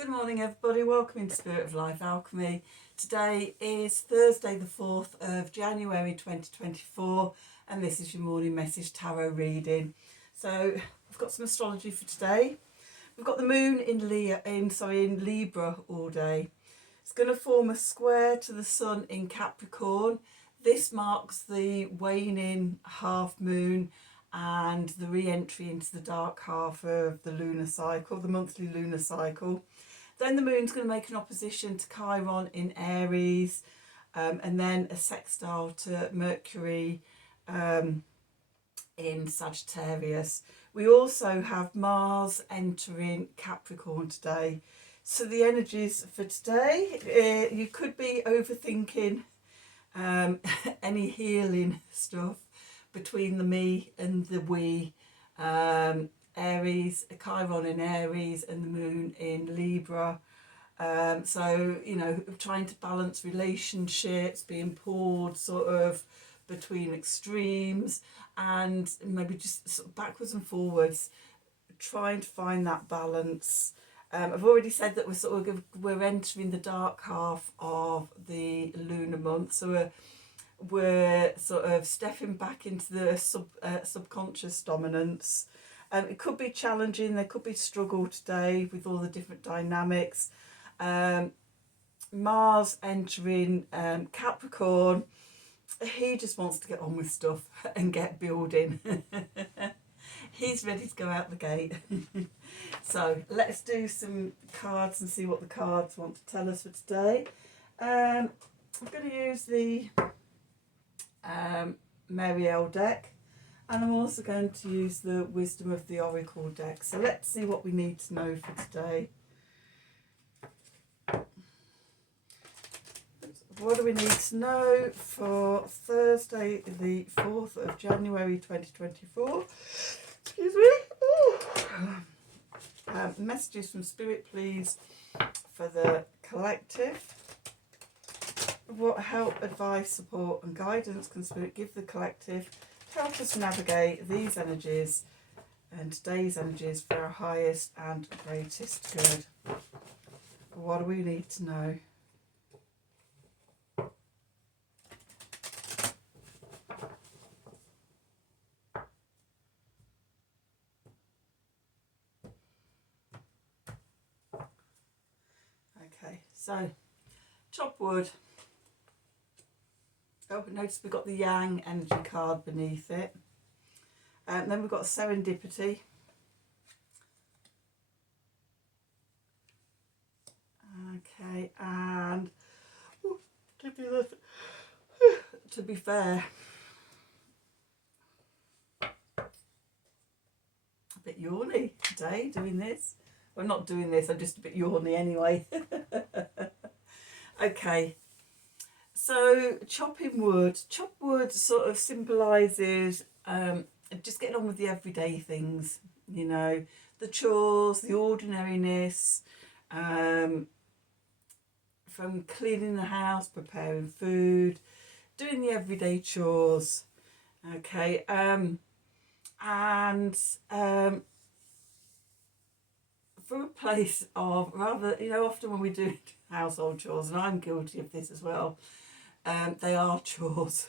Good morning everybody, welcome into Spirit of Life Alchemy. Today is Thursday the 4th of January 2024 and this is your morning message tarot reading. So I've got some astrology for today. We've got the moon in Libra all day. It's going to form a square to the sun in Capricorn. This marks the waning half moon and the re-entry into the dark half of the lunar cycle, the monthly lunar cycle. Then the moon's going to make an opposition to Chiron in Aries, and then a sextile to Mercury in Sagittarius. We also have Mars entering Capricorn today. So the energies for today, you could be overthinking any healing stuff between the me and the we. Aries, Chiron in Aries and the moon in Libra. So, you know, trying to balance relationships, being pulled sort of between extremes and maybe just sort of backwards and forwards, trying to find that balance. I've already said that we're entering the dark half of the lunar month, so we're sort of stepping back into the subconscious dominance. It could be challenging, there could be struggle today with all the different dynamics. Mars entering Capricorn, he just wants to get on with stuff and get building. He's ready to go out the gate. So let's do some cards and see what the cards want to tell us for today. I'm going to use the Marielle deck. And I'm also going to use the Wisdom of the Oracle deck. So let's see what we need to know for today. What do we need to know for Thursday, the 4th of January 2024? Excuse me. Messages from Spirit, please, for the collective. What help, advice, support and guidance can Spirit give the collective? Help us navigate these energies and today's energies for our highest and greatest good. What do we need to know? Okay, so chop wood. Oh, notice we've got the Yang energy card beneath it. And then we've got serendipity. Okay, and to be fair, a bit yawny today doing this. Well, not doing this, I'm just a bit yawny anyway. Okay. So chopping wood. Chop wood sort of symbolises just getting on with the everyday things, you know, the chores, the ordinariness, from cleaning the house, preparing food, doing the everyday chores. Okay, and from a place of rather, you know, often when we do household chores, and I'm guilty of this as well, they are chores.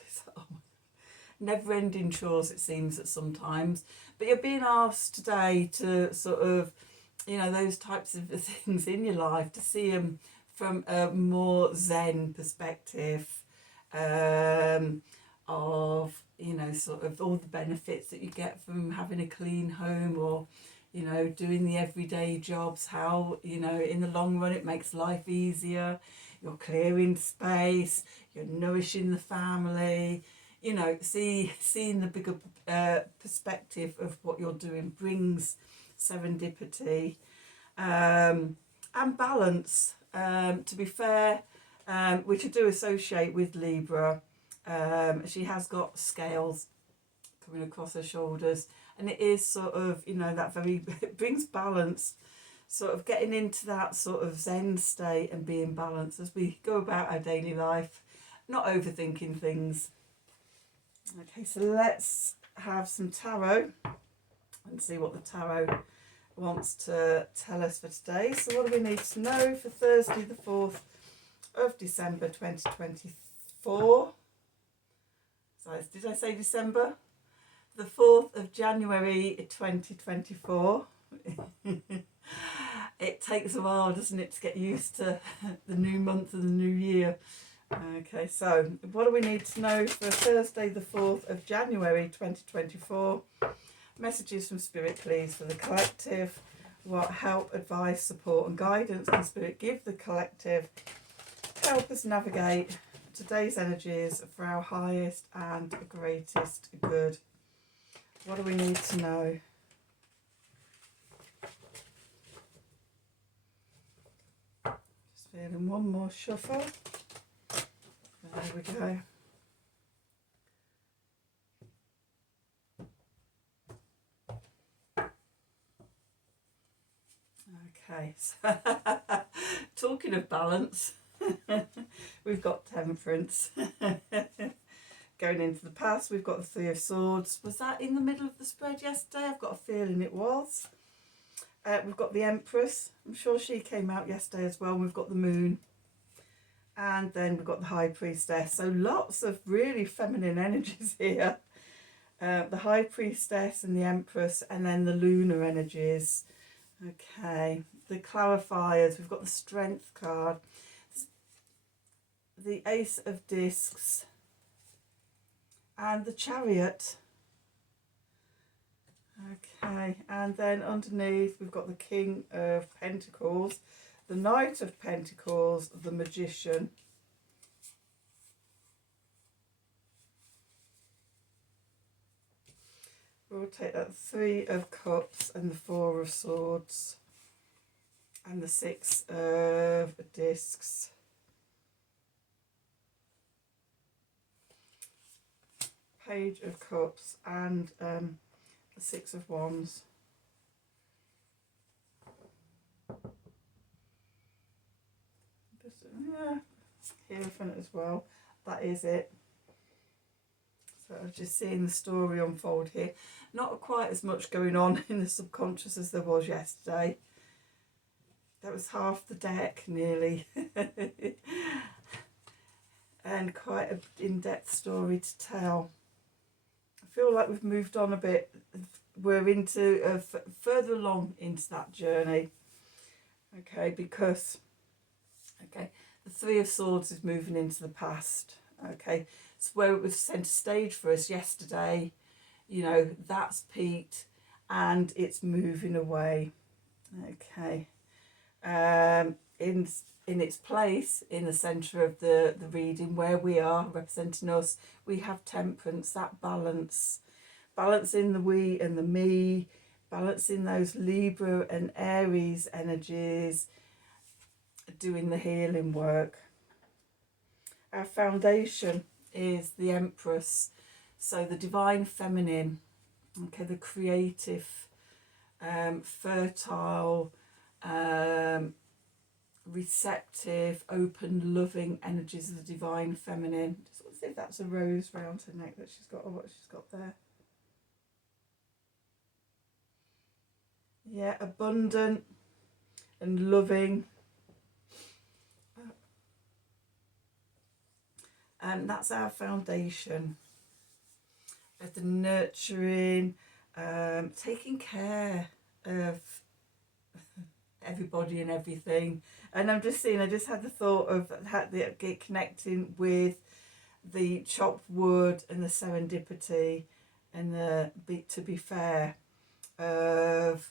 Never-ending chores, it seems, at sometimes. But you're being asked today to sort of, you know, those types of things in your life, to see them from a more Zen perspective, of, you know, sort of all the benefits that you get from having a clean home, or, you know, doing the everyday jobs, how, you know, in the long run it makes life easier. You're clearing space, you're nourishing the family, you know, seeing the bigger perspective of what you're doing brings serendipity and balance. To be fair, which I do associate with Libra. She has got scales coming across her shoulders, and it is sort of, you know, that very, it brings balance, sort of getting into that sort of Zen state and being balanced as we go about our daily life, not overthinking things. Okay, so let's have some tarot and see what the tarot wants to tell us for today. So what do we need to know for Thursday the 4th of December 2024? So did I say December? The 4th of January 2024. It takes a while, doesn't it, to get used to the new month and the new year. Okay, so what do we need to know for Thursday the 4th of January 2024? Messages from Spirit, please, for the collective. What help, advice, support and guidance can Spirit give the collective? Help us navigate today's energies for our highest and greatest good. What do we need to know? Just feeling one more shuffle. There we go. Okay, so talking of balance, we've got Temperance. Going into the past, we've got the Three of Swords. Was that in the middle of the spread yesterday? I've got a feeling it was. We've got the Empress. I'm sure she came out yesterday as well. We've got the Moon. And then we've got the High Priestess. So lots of really feminine energies here. The High Priestess and the Empress, and then the lunar energies. Okay, the clarifiers. We've got the Strength card. The Ace of Discs. And the Chariot. Okay, and then underneath we've got the King of Pentacles, the Knight of Pentacles, the Magician. We'll take that Three of Cups and the Four of Swords and the Six of Discs. Page of Cups and the Six of Wands. Yeah, Hierophant as well. That is it. So I was just seeing the story unfold here. Not quite as much going on in the subconscious as there was yesterday. That was half the deck nearly. And quite an in-depth story to tell. I feel like we've moved on a bit. We're into further along into that journey. Okay, because the Three of Swords is moving into the past. Okay, it's where it was centre stage for us yesterday. You know, that's peaked and it's moving away. Okay, in its place in the centre of the reading, where we are representing us, we have Temperance, that balance in the we and the me, balancing those Libra and Aries energies, doing the healing work. Our foundation is the Empress, so the divine feminine, okay, the creative, fertile, receptive, open, loving energies of the divine feminine. Just want to see if that's a rose round her neck that she's got, or what she's got there. Yeah, abundant and loving. And that's our foundation. Of the nurturing, taking care of everybody and everything. And I'm just seeing, I just had the thought of connecting with the chopped wood and the serendipity and the to be fair of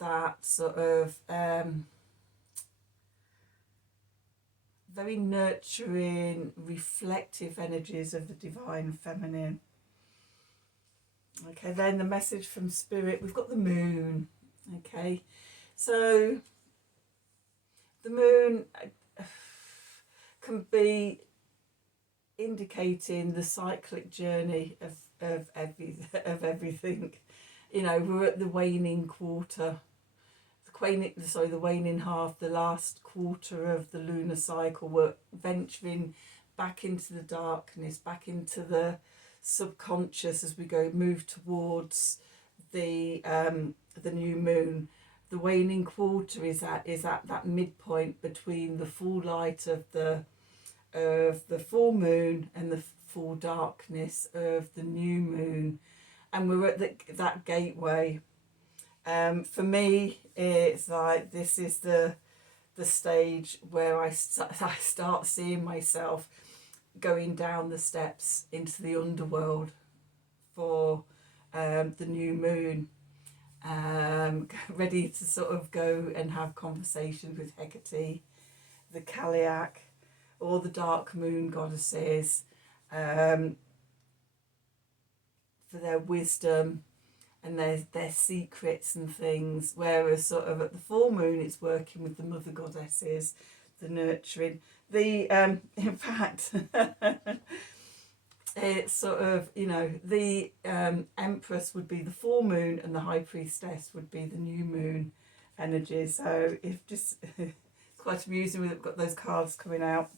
that sort of very nurturing, reflective energies of the divine feminine. Okay, then the message from Spirit, we've got the Moon. Okay, so the Moon can be indicating the cyclic journey of everything. You know, we're at the waning quarter, the waning half, the last quarter of the lunar cycle. We're venturing back into the darkness, back into the subconscious as we move towards the new moon. the waning quarter is at that midpoint between the full light of the full moon and the full darkness of the new moon, and we're at that gateway. For me, it's like this is the stage where I start seeing myself going down the steps into the underworld for the new moon, ready to sort of go and have conversations with Hecate, the Kaliak, all the dark moon goddesses, for their wisdom and their secrets and things. Whereas sort of at the full moon, it's working with the mother goddesses, the nurturing. In fact, it's sort of, the Empress would be the full moon and the High Priestess would be the new moon energy. So it's quite amusing. We've got those cards coming out.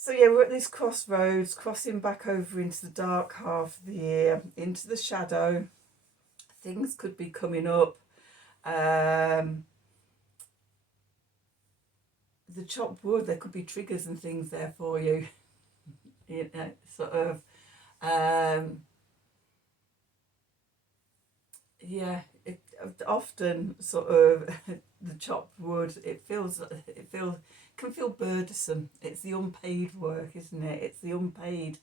So yeah, we're at this crossroads, crossing back over into the dark half of the year, into the shadow. Things could be coming up. The chopped wood, there could be triggers and things there for you. Sort of, yeah. It often sort of the chopped wood. It can feel burdensome. It's the unpaid work, isn't it? It's the unpaid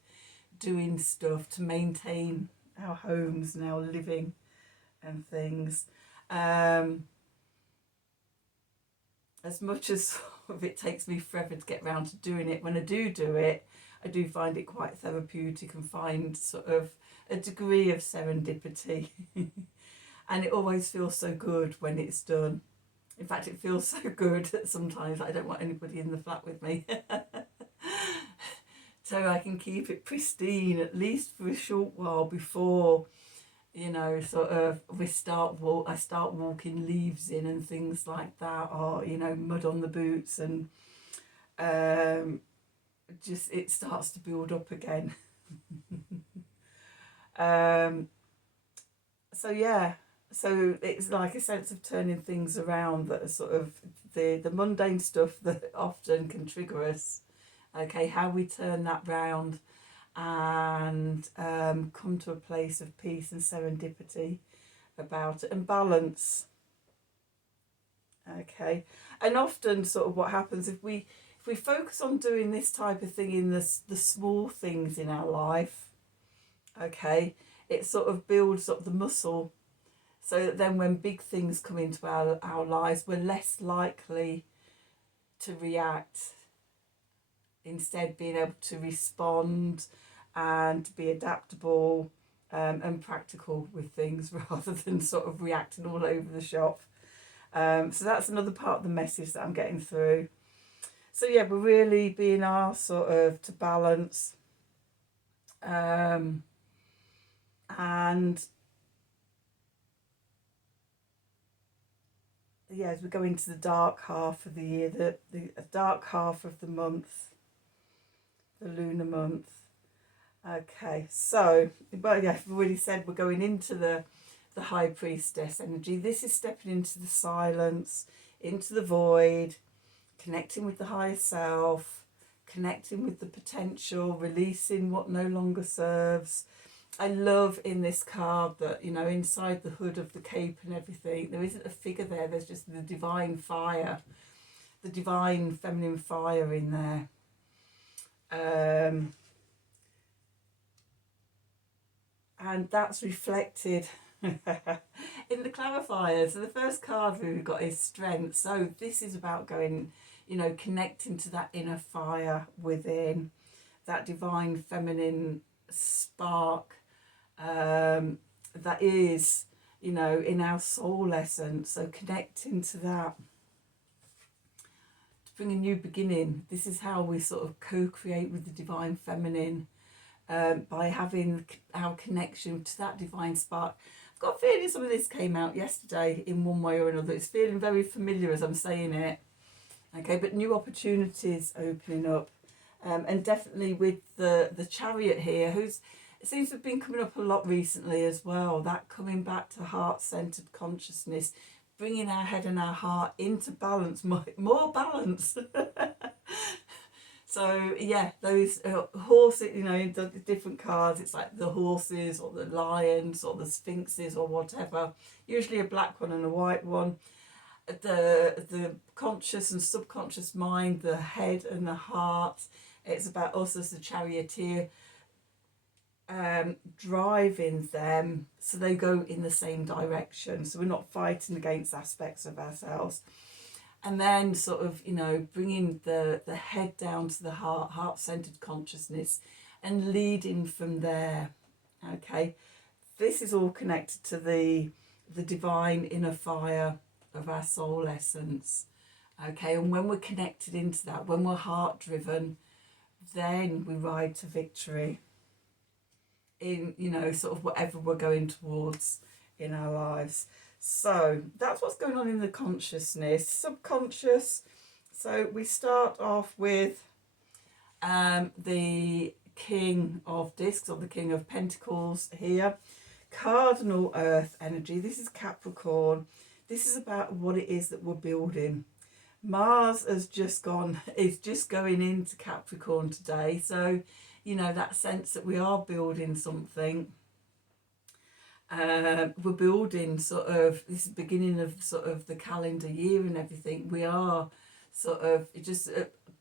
doing stuff to maintain our homes and our living and things. As much as it takes me forever to get around to doing it, when I do it, I do find it quite therapeutic and find sort of a degree of serendipity. And it always feels so good when it's done. In fact, it feels so good that sometimes I don't want anybody in the flat with me. So I can keep it pristine, at least for a short while before, sort of I start walking leaves in and things like that, or, mud on the boots, and just it starts to build up again. So yeah. So it's like a sense of turning things around, that are sort of the mundane stuff that often can trigger us. Okay, how we turn that round and come to a place of peace and serendipity about it, and balance. Okay, and often sort of what happens if we focus on doing this type of thing in the small things in our life, okay, it sort of builds up the muscle, so that then when big things come into our lives, we're less likely to react, instead being able to respond and be adaptable and practical with things, rather than sort of reacting all over the shop. So that's another part of the message that I'm getting through. So yeah, we're really being asked sort of to balance, and yeah, as we go into the dark half of the year, the dark half of the month, the lunar month. Okay, so, but yeah, I've already said we're going into the High Priestess energy. This is stepping into the silence, into the void, connecting with the higher self, connecting with the potential, releasing what no longer serves. I love in this card that, inside the hood of the cape and everything, there isn't a figure there, there's just the divine fire, the divine feminine fire in there. And that's reflected in the clarifier. So the first card we've got is strength. So this is about going, connecting to that inner fire within, that divine feminine spark that is, in our soul essence. So connecting to that to bring a new beginning. This is how we sort of co-create with the divine feminine, by having our connection to that divine spark. I've got a feeling some of this came out yesterday in one way or another. It's feeling very familiar as I'm saying it. Okay, but new opportunities opening up. And definitely with the Chariot here, it seems to have been coming up a lot recently as well. That coming back to heart-centered consciousness, bringing our head and our heart into balance, more balance. So yeah, those horses, you know, the different cards, it's like the horses or the lions or the sphinxes or whatever, usually a black one and a white one. The conscious and subconscious mind, the head and the heart, it's about us as the charioteer, driving them so they go in the same direction, so we're not fighting against aspects of ourselves. And then sort of, you know, bringing the head down to the heart-centered consciousness and leading from there. Okay, this is all connected to the divine inner fire of our soul essence. Okay, and when we're connected into that, when we're heart driven, then we ride to victory in, you know, sort of whatever we're going towards in our lives. So that's what's going on in the consciousness. Subconscious, so we start off with the King of Discs, or the King of Pentacles here. Cardinal Earth energy, this is Capricorn. This is about what it is that we're building. Mars has just gone, is just going into Capricorn today. So, you know, that sense that we are building something. We're building sort of, this is the beginning of sort of the calendar year and everything. We are sort of just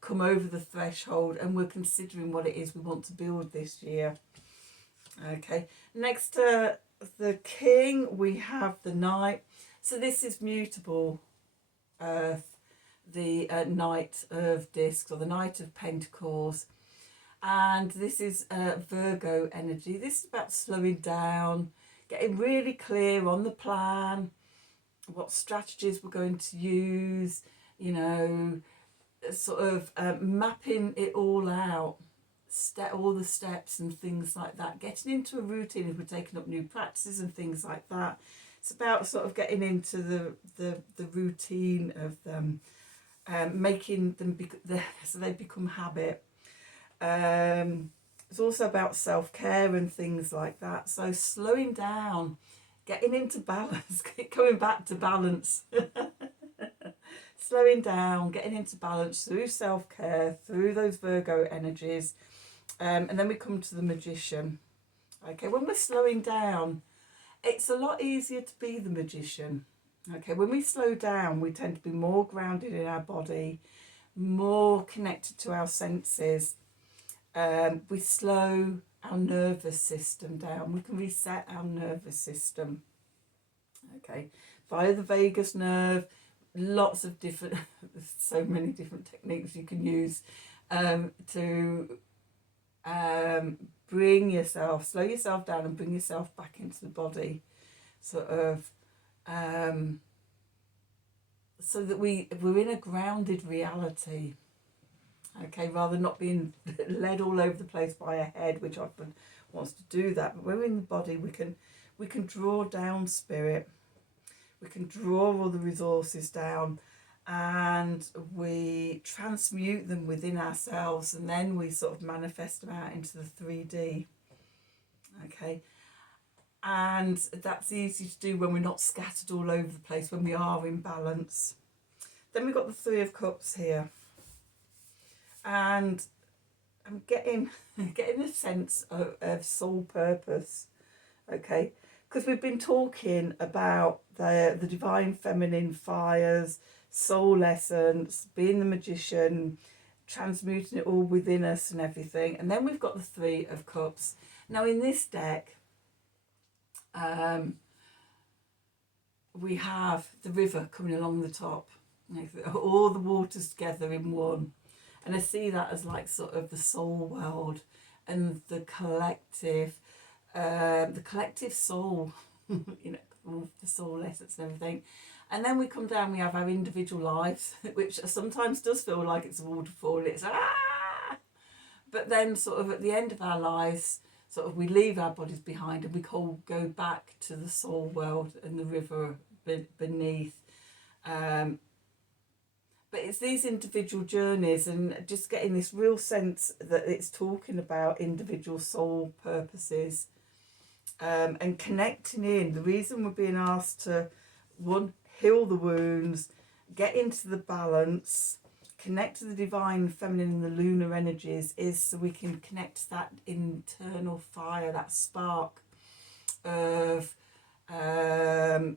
come over the threshold, and we're considering what it is we want to build this year. Okay, next to the King we have the Knight. So this is mutable Earth, the Knight of Discs, or the Knight of Pentacles. And this is Virgo energy. This is about slowing down, getting really clear on the plan, what strategies we're going to use, you know, sort of mapping it all out, all the steps and things like that, getting into a routine if we're taking up new practices and things like that. It's about sort of getting into the routine of them, making them so they become habit. It's also about self-care and things like that. So slowing down, getting into balance, coming back to balance. Slowing down, getting into balance through self-care, through those Virgo energies. And then we come to the Magician. Okay, when we're slowing down, it's a lot easier to be the Magician. Okay, when we slow down, we tend to be more grounded in our body, more connected to our senses. We slow our nervous system down. We can reset our nervous system. Okay, via the vagus nerve, lots of different, so many different techniques you can use to bring yourself, slow yourself down and bring yourself back into the body, sort of, so that we're in a grounded reality. Okay, rather than not being led all over the place by a head, which often wants to do that. But when we're in the body, we can draw down spirit. We can draw all the resources down, and we transmute them within ourselves, and then we sort of manifest them out into the 3D. Okay, and that's easy to do when we're not scattered all over the place, when we are in balance. Then we've got the Three of Cups here. And I'm getting a sense of soul purpose, okay? Because we've been talking about the divine feminine fires, soul essence, being the Magician, transmuting it all within us and everything. And then we've got the Three of Cups. Now in this deck, we have the river coming along the top, all the waters together in one. And I see that as like sort of the soul world and the collective soul, you know, the soul essence and everything. And then we come down, we have our individual lives, which sometimes does feel like it's a waterfall. It's but then sort of at the end of our lives, sort of we leave our bodies behind and we all go back to the soul world and the river beneath. But it's these individual journeys, and just getting this real sense that it's talking about individual soul purposes, and connecting in. The reason we're being asked to, one, heal the wounds, get into the balance, connect to the divine feminine and the lunar energies, is so we can connect to that internal fire, that spark of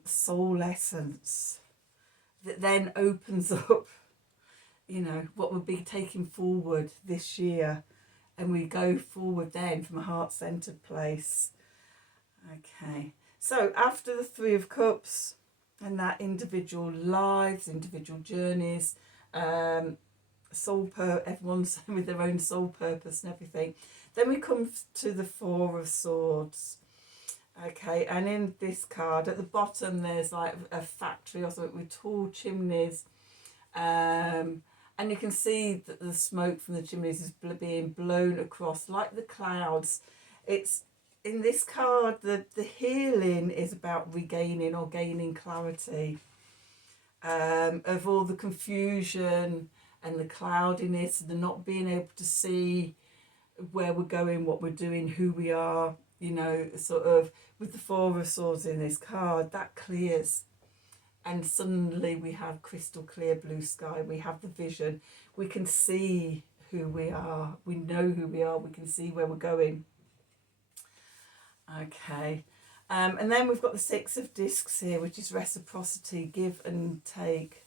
soul essence that then opens up, you know, what we'll be taking forward this year, and we go forward then from a heart-centered place. Okay, so after the Three of Cups and that individual lives, individual journeys, everyone's with their own soul purpose and everything, then we come to the Four of Swords. Okay, and in this card at the bottom there's like a factory or something with tall chimneys, and you can see that the smoke from the chimneys is being blown across like the clouds. It's in this card, the healing is about regaining or gaining clarity of all the confusion and the cloudiness and the not being able to see where we're going, what we're doing, who we are, you know, sort of with the Four of Swords in this card, that clears. And suddenly we have crystal clear blue sky, we have the vision, we can see who we are, we know who we are, we can see where we're going. Okay, and then we've got the Six of Discs here, which is reciprocity, give and take.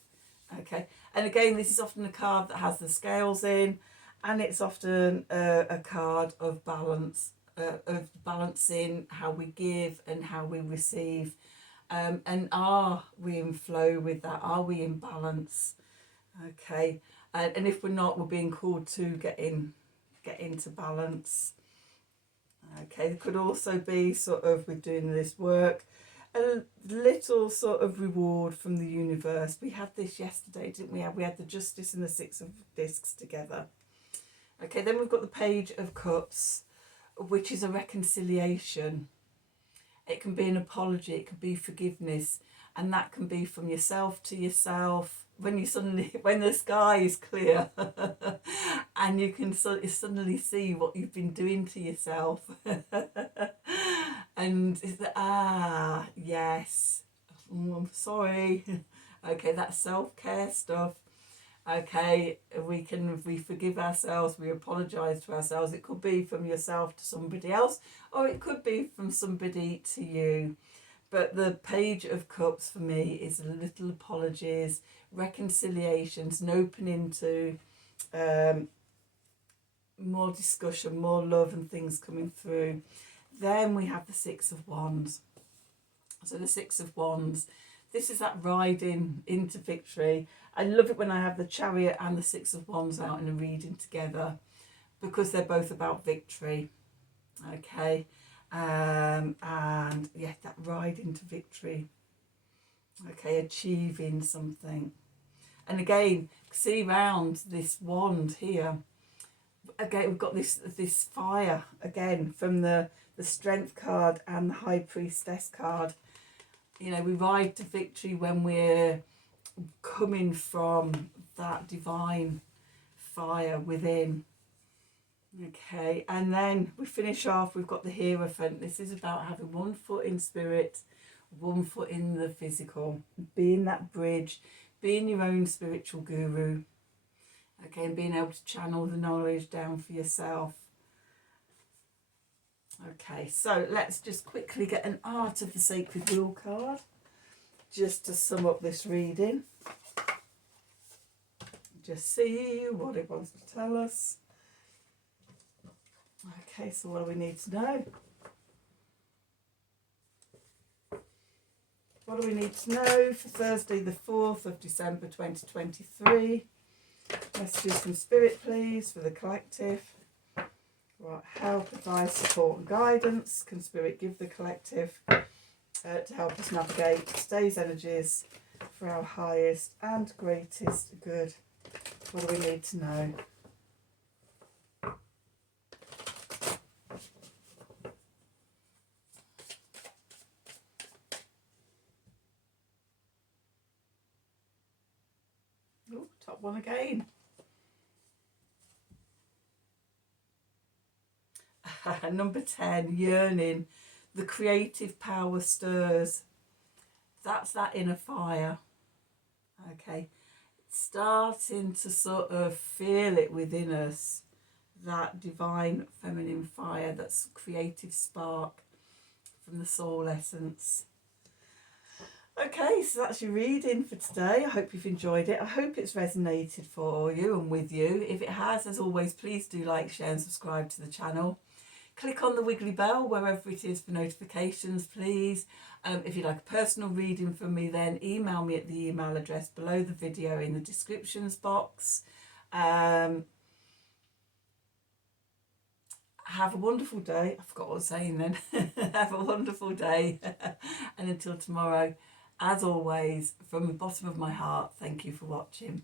Okay, and again, this is often a card that has the scales in, and it's often a card of balance, of balancing how we give and how we receive. And are we in flow with that? Are we in balance? Okay, and if we're not, we're being called to get into balance. Okay, there could also be sort of, with doing this work, a little sort of reward from the universe. We had this yesterday, didn't we? We had the Justice and the Six of Discs together. Okay, then we've got the Page of Cups, which is a reconciliation. It can be an apology, it can be forgiveness, and that can be from yourself to yourself. When the sky is clear and you can suddenly see what you've been doing to yourself. And it's yes, I'm sorry. Okay, that's self-care stuff. Okay, we forgive ourselves, we apologise to ourselves. It could be from yourself to somebody else, or it could be from somebody to you. But the Page of Cups for me is little apologies, reconciliations, and opening to more discussion, more love and things coming through. Then we have the Six of Wands. So the Six of Wands, this is that riding into victory. I love it when I have the Chariot and the Six of Wands out in a reading together, because they're both about victory. Okay, and yeah, that ride into victory. Okay, achieving something. And again, see round this wand here. Again, we've got this fire again from the Strength card and the High Priestess card. You know, we ride to victory when we're coming from that divine fire within. Okay, and then we finish off, we've got the Hierophant. This is about having one foot in spirit, one foot in the physical, being that bridge, being your own spiritual guru. Okay, and being able to channel the knowledge down for yourself. Okay, so let's just quickly get an Art of the Sacred Wheel card, just to sum up this reading. Just see what it wants to tell us. Okay, so what do we need to know? What do we need to know for Thursday the 4th of December 2023? Messages from Spirit, please, for the collective. What help, advice, support and guidance can Spirit give the collective to help us navigate today's energies for our highest and greatest good? What do we need to know? Oh, top one again. Number 10, yearning. The creative power stirs. That's that inner fire. Okay, starting to sort of feel it within us, that divine feminine fire, that's creative spark from the soul essence. Okay, so that's your reading for today. I hope you've enjoyed it. I hope it's resonated for you and with you. If it has, as always, please do like, share and subscribe to the channel. Click on the wiggly bell wherever it is for notifications, please. If you'd like a personal reading from me, then email me at the email address below the video in the descriptions box. Have a wonderful day. I forgot what I was saying then. Have a wonderful day. And until tomorrow, as always, from the bottom of my heart, thank you for watching.